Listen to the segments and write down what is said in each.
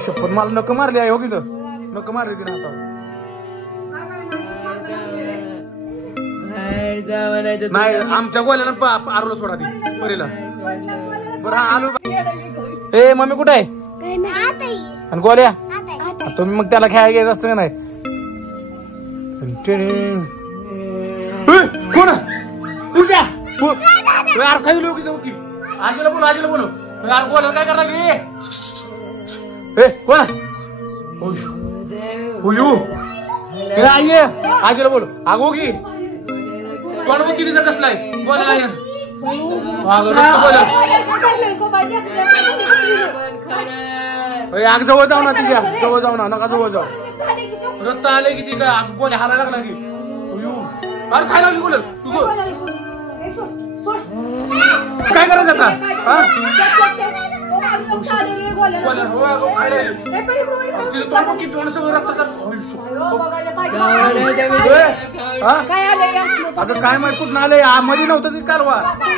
शपथ मला नक मारली आहे हो की नक मारली तिने आता नाही आमच्या गोल्याला आरलो सोडा ती परीला बरं आलो ए मम्मी कुठे आहे आणि गोल्या तुम्ही मग त्याला खेळायला घ्यायचं असतं का नाही कोण पूजा यार काय दिलं की आजीला बोलो यार गोल्याला काय करायला लागली ए कोण हुयू आई आजीला बोल आगो की कोण बघ कितीचा कसलाय बोलायला आग जवळ जाऊ ना तिच्या जवळ जाऊ ना नका जवळ जाऊ रक्त आले किती काय गोल्या हारायला लागला की अरे खायला लागली बोल तू काय करायचं आता अगं काय माहित कुठं आले मध्ये नव्हतं कारवा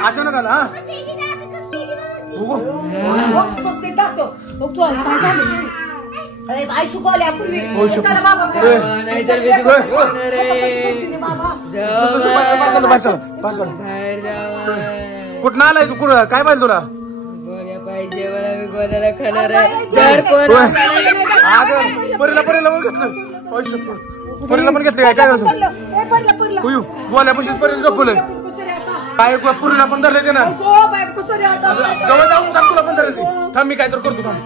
अचानक आला कुठं आलाय तू कुठं काय पाहिजे तुला परीला पण घेतलं काय गोल्यापासून परीला झोपलं काय पुरीला पण धरले ते ना जवळ जाऊन तुला पण धरले ते थांब मी काय तर करतो थांब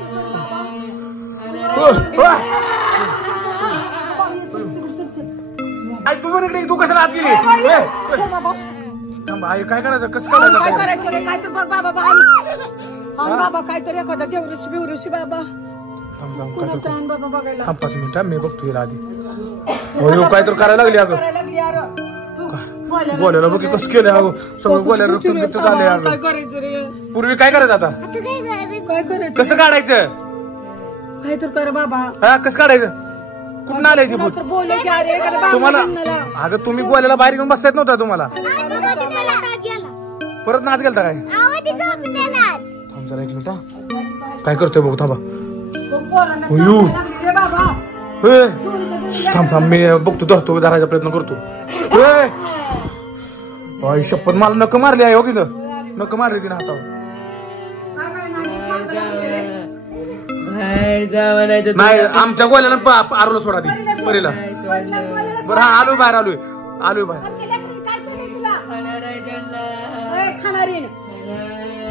तू पण इकडे तू कशाला आत गेली आई काय करायचं कसं करायचं रे काय तर बघ बाबा बाबा काहीतरी एखादा देवऋषी बिवऋषी बाबा थांब 5 मिनिटं मी बघतो हिला आधी हो काय तर करायला लागली अगं बोलायला बघ कसं केलं अगं सगळं बोलायला रक्तून बिक्त झाले अगं पूर्वी काय करायचं आता काय करायचं कसं काढायचं काय तर कर बाबा हा कसं काढायचं कुठं आलंय ते भूत तुम्हाला अगं तुम्ही बोलायला बाहेर घेऊन बसता येत नव्हता तुम्हाला परत नाद गेलता काय थांब जरा 1 मिनिट काय करतोय बघ थांबा थांब मी बघतो धरतो धरायचा प्रयत्न करतो शपथ मला नक मारली आहे हो की नक मारली तिने हातावर नाही आमच्या गोल्याला आरलो सोडा ती परीला बरं हा आलोय बाहेर आलोय बाहेर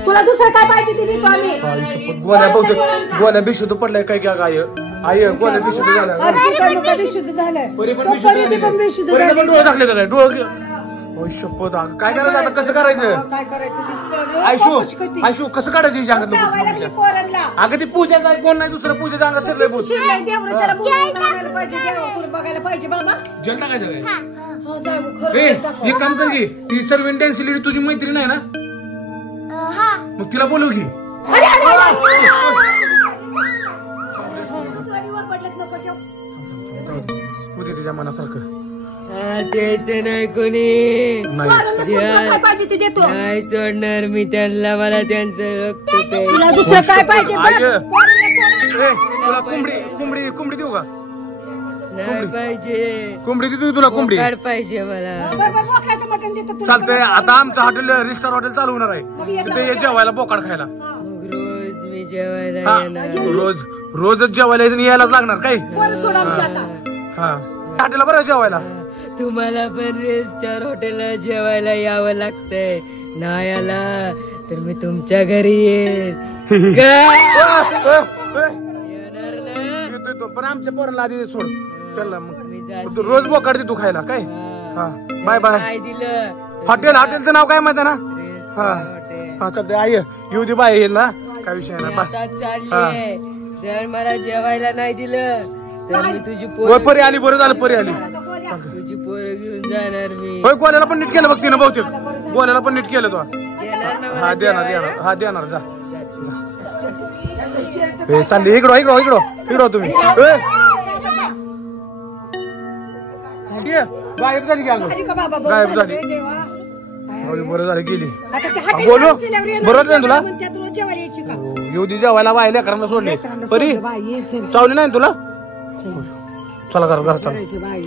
तुला दुसरं काय पाहिजे ते देतो आम्ही गोल्या बहुतेक गोल्या बेशुद्ध पडलाय काय काय आय गोल्या बेशुद्ध झालाय परी पण बेशुद्ध डोळे टाकले त्याला डोळे शपथ काय करायचं आता कसं करायचं आयशू कसं काढायचं अगं ती पूजाचा कोण नाही दुसरं पूजेचा अंगात शिरलंय बोल जेल टाकायचं काय एक काम कर की ती सर्व डान्स लेडी तुझी मैत्रीण आहे ना मग तिला बोलव की उद्या तिच्या मनासारखं नाही कोणी नाही सोडणार मी त्यांना मला त्यांचं दुसरं काय पाहिजे तुला कोंबडी देऊ का नाही पाहिजे कोंबडी देऊ तुला कोंबडी पाहिजे मला चालतंय आता आमचं हॉटेल रिस्टार हॉटेल चालू होणार आहे तिथे ये जेवायला बोकाड खायला रोज मी जेवायला रोजच जेवायला यायलाच लागणार काय हा हॉटेलला बरं जेवायला तुम्हाला पण रेस्टार हॉटेलला जेवायला यावं लागतंय नाही आला तर मी तुमच्या घरी येईल पण आमच्या पोराला आधी सोड त्याला मग रोज बोकाड दे तू खायला काय हा बाय बाय काय दिलं हॉटेलचं नाव काय माहिती ना हा हा चालतंय आई येऊ दे बाय येईल ना काय विषय नाही चालले जर मला जेवायला नाही दिलं तर मी तुझी परी आली बरं झालं परी आली तुझी पोरं घेऊन जाणार मी होय गोल्याला पण नीट केलं बघ तिनं बहुतेक गोल्याला पण नीट केलं तो हा देणार जा चालली इकडं तुम्ही गायब झाली की अगं गायब झाली बरं झालं गेली बोलो बरोबर तुला येऊ दे जेवायला बाय लेकरांना सोडले लेकरांना परी सोडलं बाई, ये चल. चावली नाही ना तुला चला घर चला करायची बाई